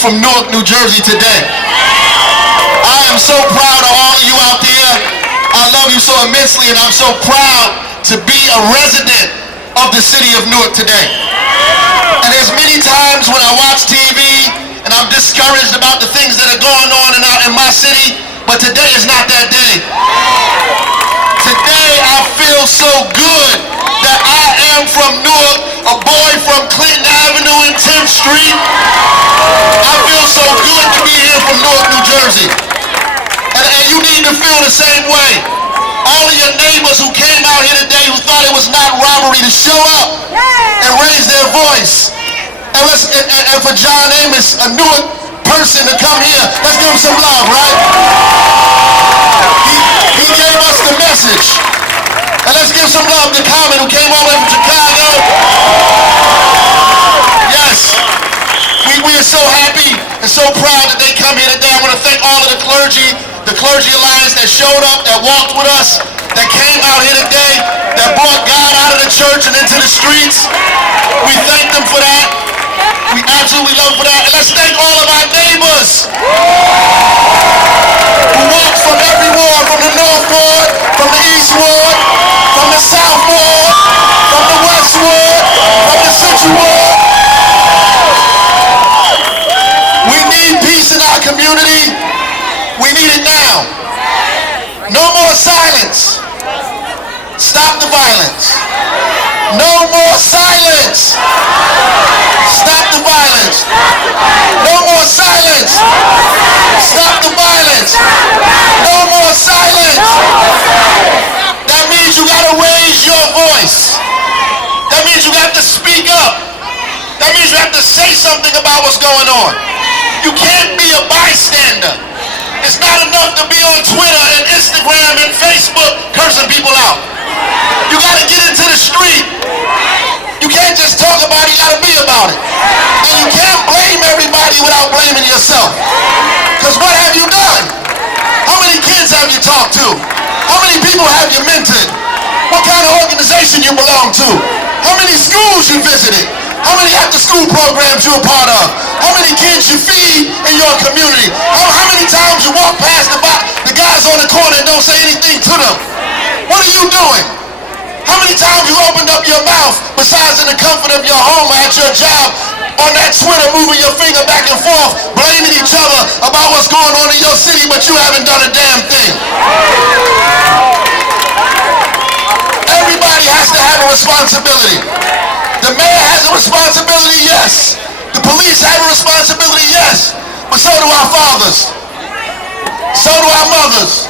from Newark, New Jersey today. I am so proud of all of you out there. I love you so immensely, and I'm so proud to be a resident of the city of Newark today. And there's many times when I watch TV and I'm discouraged about the things that are going on in my city, but today is not that day. Today I feel so good that I am from Newark, a boy from Clinton Avenue and 10th Street. I feel so good to be here from Newark, New Jersey. And you need to feel the same way. All of your neighbors who came out here today who thought it was not robbery to show up and raise their voice. And for John Amos, a Newark person, to come here, let's give him some love, right? He gave us the message. And let's give some love to Common, who came all the way from Chicago. Yes, we are so happy and so proud that they come here today. I want to thank all of the Clergy Alliance that showed up, that walked with us, that came out here today, that brought God out of the church and into the streets. We thank them for that. We absolutely love them for that. And let's thank all of our neighbors who walked from every ward, from the North Ward, from the East Ward, from the South Ward, from the West Ward, from the Central Ward. We need peace in our community. We need it now. No more silence. Stop the violence. No more silence. Stop the violence. No more silence. Stop the violence. No more silence. That means you gotta raise your voice. That means you got to speak up. That means you have to say something about what's going on. You can't be a bystander. It's not enough to be on Twitter and Instagram and Facebook cursing people out. You gotta get into the street. You can't just talk about it, you gotta be about it. And you can't blame everybody without blaming yourself. Because what have you done? How many kids have you talked to? How many people have you mentored? What kind of organization you belong to? How many schools you visited? How many after-school programs you're a part of? How many kids you feed in your community? How many times you walk past the guys on the corner and don't say anything to them? What are you doing? How many times you opened up your mouth besides in the comfort of your home or at your job on that Twitter moving your finger back and forth, blaming each other about what's going on in your city, but you haven't done a damn thing? Everybody has to have a responsibility. The mayor has a responsibility, yes. The police have a responsibility, yes. But so do our fathers. So do our mothers.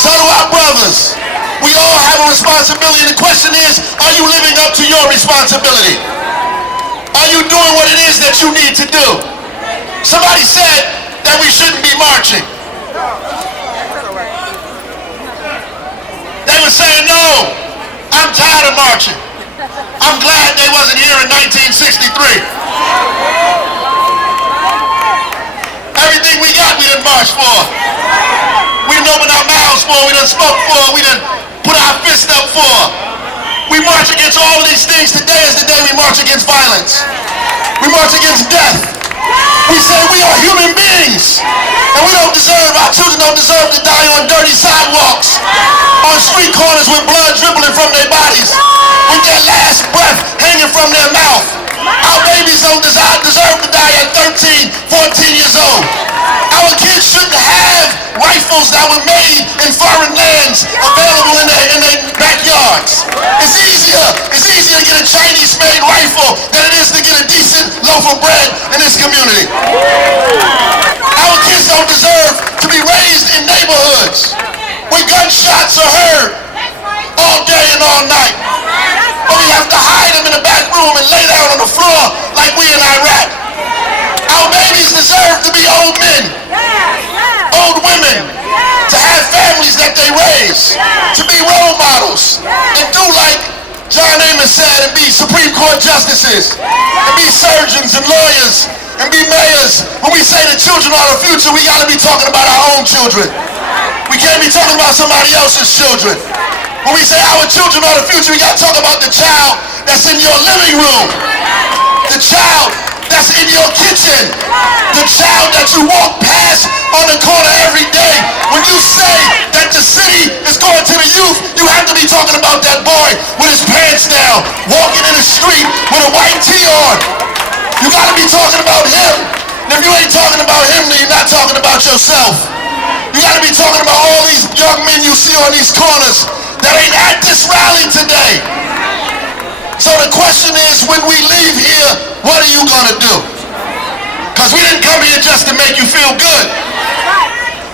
So do our brothers. We all have a responsibility. The question is, are you living up to your responsibility? Are you doing what it is that you need to do? Somebody said that we shouldn't be marching. They were saying, no, I'm tired of marching. I'm glad they wasn't here in 1963. Everything we got, we done marched for. We done opened our mouths for, we done spoke for, we done put our fist up for. We march against all of these things. Today is the day we march against violence. We march against death. We say we are human beings. And we don't deserve, our children don't deserve to die on dirty sidewalks, on street corners with blood dribbling from their bodies, with their last breath hanging from their mouth. Our babies don't deserve to die at 13, 14 years old. Our kids shouldn't have rifles that were made in foreign lands available in their backyards. It's easier to get a Chinese-made rifle than it is to get a decent loaf of bread in this community. Our kids don't deserve to be raised in neighborhoods where gunshots are heard all day and all night. But we have to hide them in the back room and lay down on the floor like we in Iraq. Our babies deserve to be old men, old women, to have families that they raise, to be role models, and do like John Amos said, and be Supreme Court justices, and be surgeons and lawyers, and be mayors. When we say the children are the future, we got to be talking about our own children. We can't be talking about somebody else's children. When we say our children are the future, we got to talk about the child that's in your living room. The child that's in your kitchen, the child that you walk past on the corner every day. When you say that the city is going to the youth, you have to be talking about that boy with his pants down, walking in the street with a white tee on. You got to be talking about him. And if you ain't talking about him, then you're not talking about yourself. You got to be talking about all these young men you see on these corners that ain't at this rally today. So the question is, when we leave here, what are you going to do? Because we didn't come here just to make you feel good.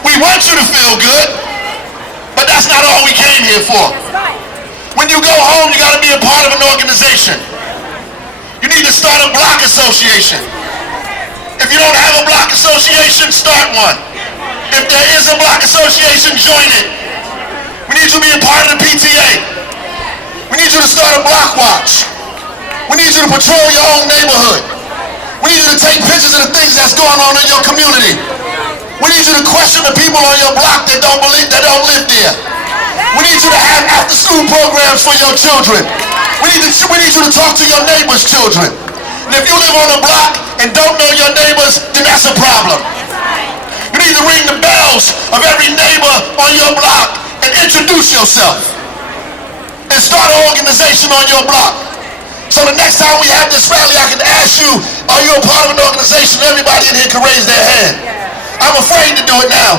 We want you to feel good, but that's not all we came here for. When you go home, you got to be a part of an organization. You need to start a block association. If you don't have a block association, start one. If there is a block association, join it. We need you to be a part of the PTA. We need you to start a block watch. We need you to patrol your own neighborhood. We need you to take pictures of the things that's going on in your community. We need you to question the people on your block that don't live there. We need you to have after-school programs for your children. We need you to talk to your neighbors' children. And if you live on a block and don't know your neighbors, then that's a problem. You need to ring the bells of every neighbor on your block and introduce yourself. And start an organization on your block. So the next time we have this rally, I can ask you, are you a part of an organization? Everybody in here can raise their hand. I'm afraid to do it now.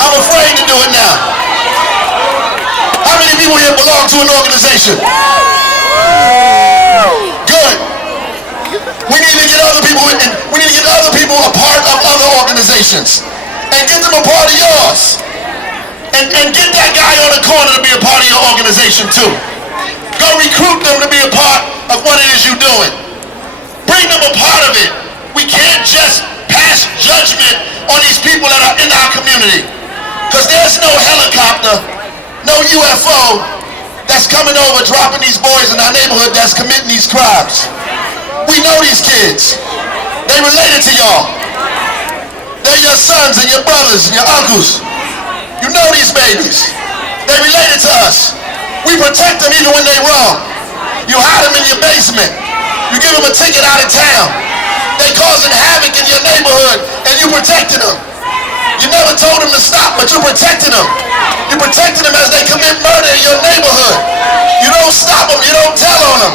I'm afraid to do it now. How many people here belong to an organization? Good. We need to get other people and we need to get other people a part of other organizations. And get them a part of yours. And get that guy on the corner to be a part of your organization too. Go recruit them to be a part of what it is you're doing. Bring them a part of it. We can't just pass judgment on these people that are in our community. Because there's no helicopter, no UFO that's coming over dropping these boys in our neighborhood that's committing these crimes. We know these kids. They related to y'all. They're your sons and your brothers and your uncles. You know these babies. They related to us. We protect them even when they're wrong. You hide them in your basement. You give them a ticket out of town. They causing havoc in your neighborhood and you protecting them. You never told them to stop, but you're protecting them. You're protecting them as they commit murder in your neighborhood. You don't stop them. You don't tell on them.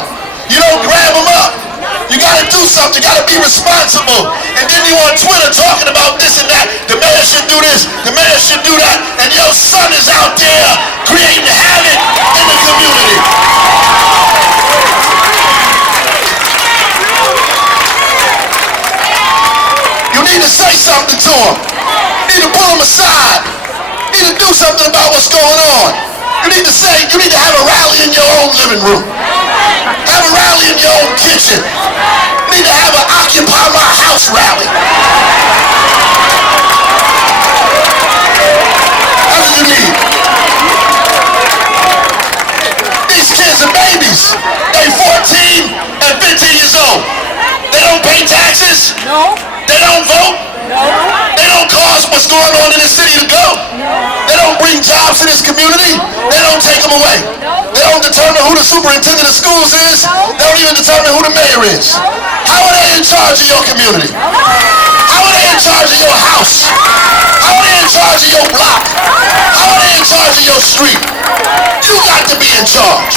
You don't grab them up. You got to do something. You got to be responsible. And then you on Twitter talking about this and that. The mayor should do this. The mayor should do that. And your son is out there creating havoc in the community. You need to say something to him. You need to pull him aside. You need to do something about what's going on. You need to have a rally in your own living room. Have a rally in your own kitchen. You need to have an Occupy My House rally. That's what you need. These kids are babies. They're 14 and 15 years old. They don't pay taxes. No. They don't vote. No. They don't cause what's going on in the city to go. They don't bring jobs to this community. They don't take them away. They don't determine who the superintendent of schools is. They don't even determine who the mayor is. How are they in charge of your community? How are they in charge of your house? How are they in charge of your block? How are they in charge of your street? You got to be in charge.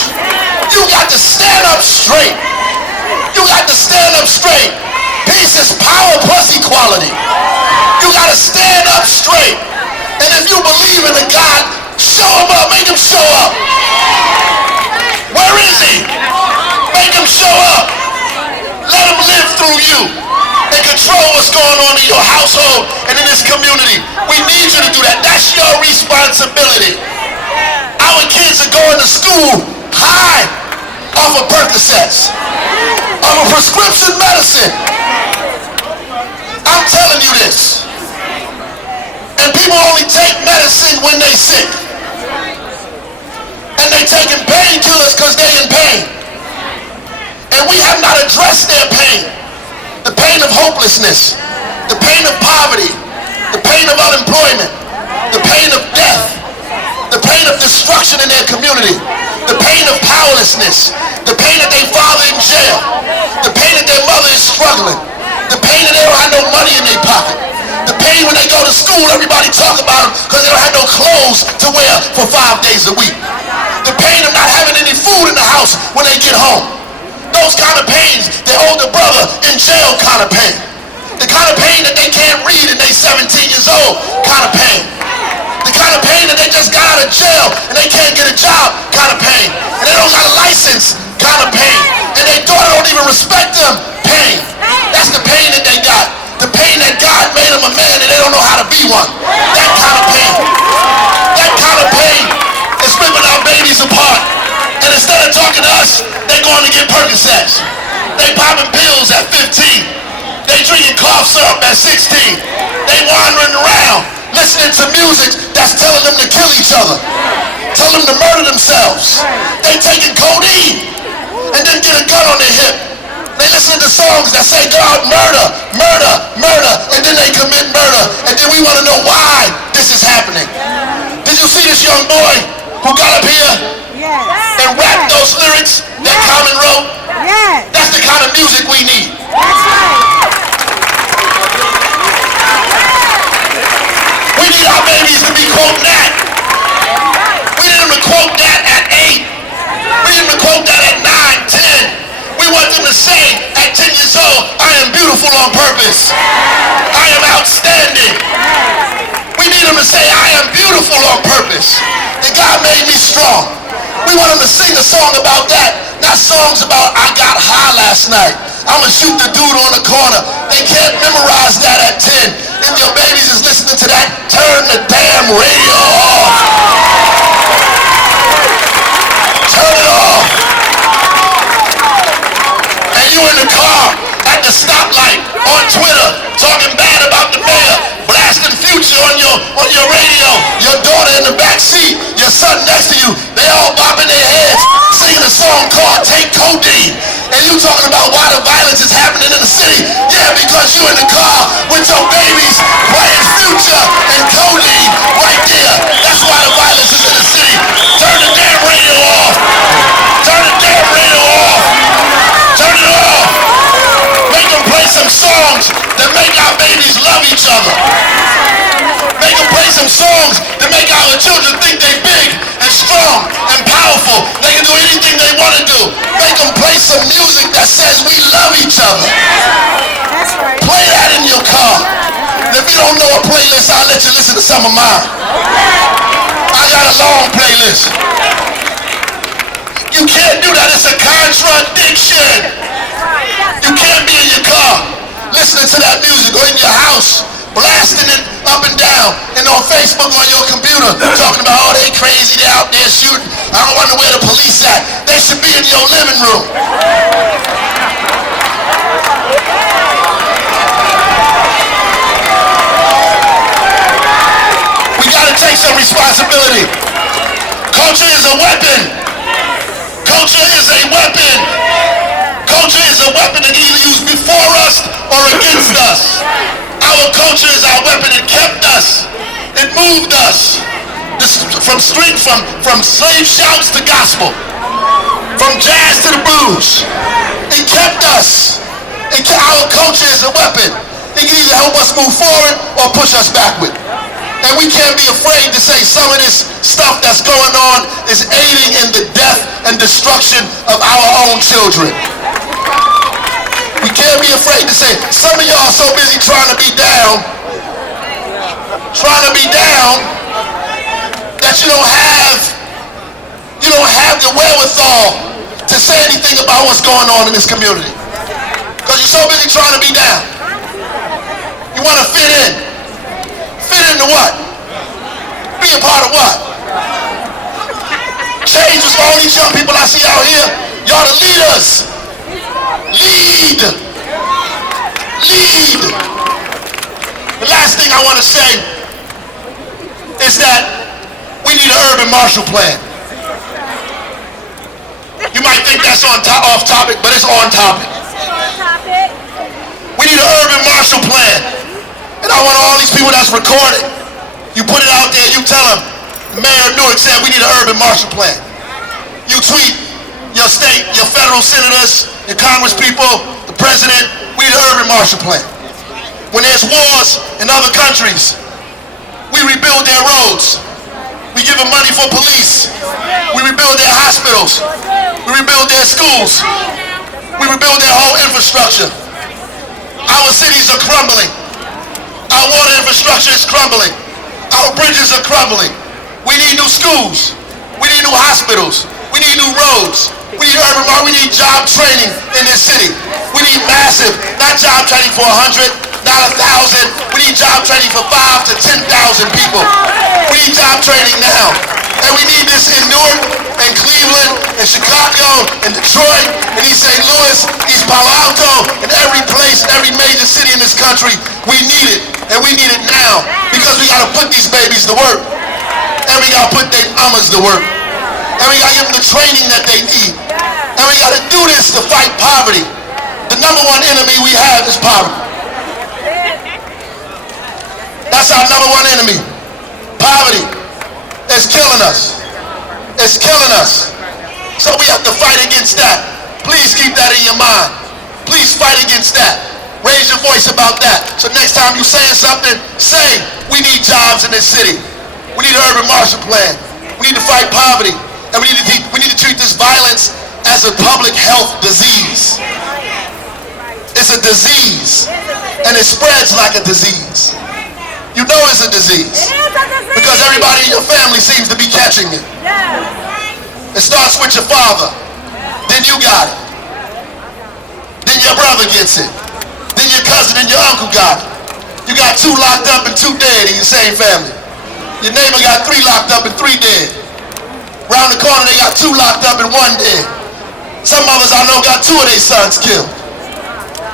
You got to stand up straight. You got to stand up straight. Peace is power plus equality. You got to stand up straight. And if you believe in a God, show him up. Make him show up. Where is he? Make him show up. Let him live through you and control what's going on in your household and in this community. We need you to do that. That's your responsibility. Our kids are going to school high off of Percocets, off of prescription medicine. I'm telling you this. And people only take medicine when they sick. And they taking painkillers because they in pain. And we have not addressed their pain. The pain of hopelessness, the pain of poverty, the pain of unemployment, the pain of death, the pain of destruction in their community, the pain pain of powerlessness, the pain that they father in jail, the pain that their mother is struggling, the pain that they don't have no money in their pocket, the pain when they go to school, everybody talk about them because they don't have no clothes to wear for 5 days a week, the pain of not having any food in the house when they get home. Those kind of pains, their older brother in jail kind of pain. The kind of pain that they can't read and they 17 years old kind of pain. The kind of pain that they just got out of jail and they can't get a job kind of pain. And they don't got a license kind of pain. And their daughter don't even respect them pain. That's the pain that they got. The pain that God made them a man and they don't know how to be one. That kind of pain. That kind of pain is ripping our babies apart. And instead of talking to us, they're going to get Percocets. They popping pills at 15. They drinking cough syrup at 16. They wandering around listening to music that's telling them to kill each other, telling them to murder themselves. They taking codeine and then get a gun on their hip. They listen to songs that say God murder, murder, murder, and then they commit murder. And then we want to know why this is happening. Did you see this young boy who got up here and rapped those lyrics that Common wrote? That's the kind of music we need. We need our babies to be quoting that. We need them to quote that at 8. We need them to quote that at 9, 10. We want them to say at 10 years old, I am beautiful on purpose. I am outstanding. We need them to say, I am beautiful on purpose. And God made me strong. We want them to sing a song about that, not songs about I got high last night. I'm going to shoot the dude on the corner. They can't memorize that at 10. If your babies is listening to that, turn the damn radio off. Turn it off. And you in the car at the stoplight on Twitter talking bad about the mayor, blasting Future on your radio, your daughter in the back seat, your son next to you, they all bopping their heads, singing a song called Take Codeine. And you talking about why the violence is happening in the city? Yeah, because you in the car with your babies playing Future and codeine right there. That's why the violence is in the city. Turn the damn radio off. Turn the damn radio off. Turn it off. Make them play some songs that make our babies love each other. Make them play some songs that make our children think they're big and strong and powerful. They can do anything they want to do. Make them play some music that says we love each other. Play that in your car. And if you don't know a playlist, I'll let you listen to some of mine. I got a long playlist. You can't do that. It's a contradiction. You can't be in your car listening to that music or in your house blasting it up and down and on Facebook on your computer talking about, oh, they crazy, they out there shooting. I don't wonder where the police at. They should be in your living room. We gotta take some responsibility. Culture is a weapon. Culture is a weapon. Culture is a weapon that can either use before us or against us. Our culture is our weapon. It kept us. It moved us. From slave shouts to gospel. From jazz to the blues. It kept us. Our culture is a weapon. It can either help us move forward or push us backward. And we can't be afraid to say some of this stuff that's going on is aiding in the death and destruction of our own children. We can't be afraid to say, some of y'all so busy trying to be down, that you don't have the wherewithal to say anything about what's going on in this community. Because you're so busy trying to be down. You want to fit in. Fit into what? Be a part of what? Change is for all these young people I see out here. Y'all the leaders. Lead. Lead. The last thing I want to say is that we need an urban Marshall Plan. You might think that's off topic, but it's on topic. We need an urban Marshall Plan. And I want all these people that's recorded, you put it out there, you tell them, Mayor Newark said we need an urban Marshall Plan. You you tweet your state, your federal senators, your congresspeople, the president, we need an urban Marshall Plan. When there's wars in other countries, we rebuild their roads. We give them money for police. We rebuild their hospitals. We rebuild their schools. We rebuild their whole infrastructure. Our cities are crumbling. Our water infrastructure is crumbling. Our bridges are crumbling. We need new schools. We need new hospitals. We need new roads. We need urban market. We need job training in this city. We need massive, not job training for 100, not 1,000. We need job training for 5,000 to 10,000 people. We need job training now. And we need this in Newark and Cleveland and Chicago and Detroit and East St. Louis, East Palo Alto, and every place, every major city in this country. We need it, and we need it now because we got to put these babies to work. And we got to put their mamas to work. And we got to give them the training that they need. And we got to do this to fight poverty. The number one enemy we have is poverty. That's our number one enemy. Poverty. It's killing us. It's killing us. So we have to fight against that. Please keep that in your mind. Please fight against that. Raise your voice about that. So next time you're saying something, say, we need jobs in this city. We need an urban Marshall Plan. We need to fight poverty. And we need to treat this violence as a public health disease. It's a disease. And it spreads like a disease. You know it's a disease. Because everybody in your family seems to be catching it. It starts with your father. Then you got it. Then your brother gets it. Then your cousin and your uncle got it. You got 2 locked up and 2 dead in your same family. Your neighbor got 3 locked up and 3 dead. Round the corner they got 2 locked up and 1 dead. Some mothers I know got 2 of their sons killed.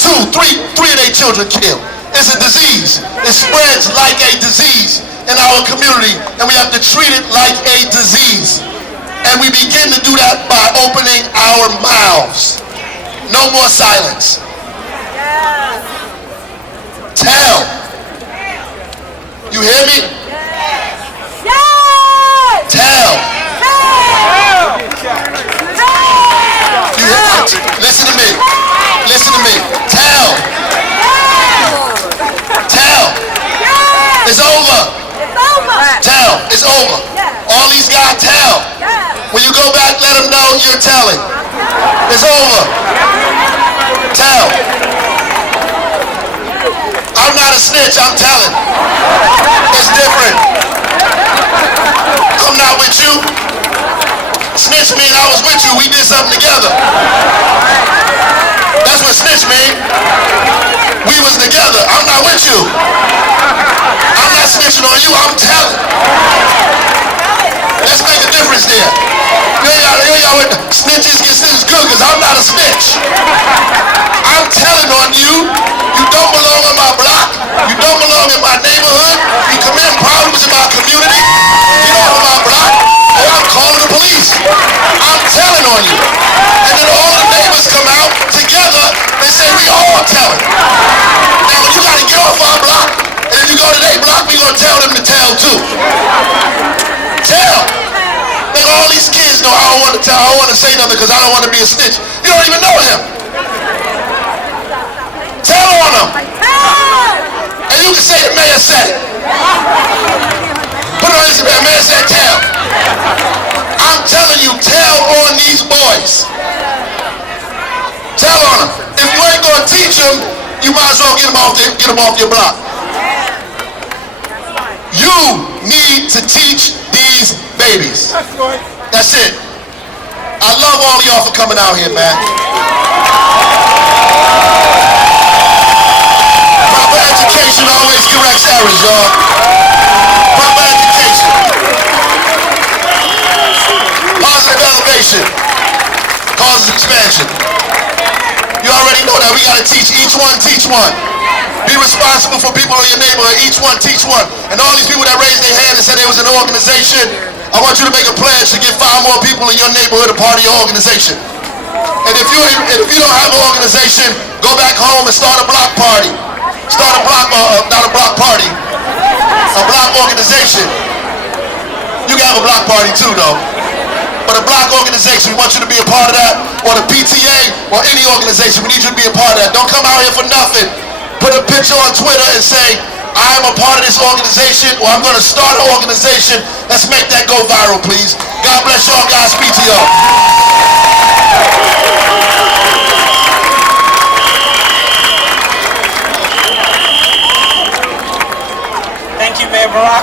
2, 3 of their children killed. It's a disease. It spreads like a disease in our community, and we have to treat it like a disease. And we begin to do that by opening our mouths. No more silence. Tell. You hear me? Tell. You hear me? Listen to me. Listen to me. Tell. Tell. It's over. Tell. It's over. All these guys, tell. When you go back, let them know you're telling. It's over. Tell. I'm not a snitch, I'm telling. It's different. I'm not with you. Snitch mean I was with you. We did something together. That's what snitch mean. We was together. I'm not with you. I'm not snitching on you. I'm telling. Let's make a difference there. You ain't got with snitches get stitches good because I'm not a snitch. I'm telling on you. You don't belong on my block. You don't belong in my neighborhood. You commit problems in my community. Get off of my block or I'm calling the police. I'm telling on you. And then all the neighbors come out together and say we all telling. Now you got to get off our block. And if you go to their block, we going to tell them to tell too. Tell. Like all these kids know I don't want to tell, I don't want to say nothing because I don't want to be a snitch. You don't even know him. Tell on him. And you can say the mayor said it. Put it on Instagram, mayor said tell. I'm telling you, tell on these boys. Tell on them. If you ain't going to teach them, you might as well get them off your block. You need to teach these babies. That's it. I love all of y'all for coming out here, man. Proper education always corrects errors, y'all. Proper education. Positive elevation causes expansion. You already know that. We got to teach. Each one, teach one. Be responsible for people in your neighborhood. Each one, teach one. And all these people that raised their hand and said they was an organization, I want you to make a pledge to get 5 more people in your neighborhood a part of your organization. And if you don't have an organization, go back home and start a block party. Start a block, not a block party, a block organization. You can have a block party too, though. or the block organization. We want you to be a part of that, or the PTA, or any organization. We need you to be a part of that. Don't come out here for nothing. Put a picture on Twitter and say, I am a part of this organization, or I'm going to start an organization. Let's make that go viral, please. God bless y'all. Godspeed to y'all.